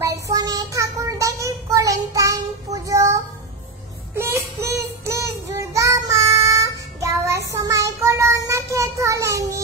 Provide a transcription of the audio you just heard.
Mobile ফোনে ঠাকুর দেখে করেন time Puja. Please please please Durga মা, যাওয়ার সময় করো না খেত হলেনি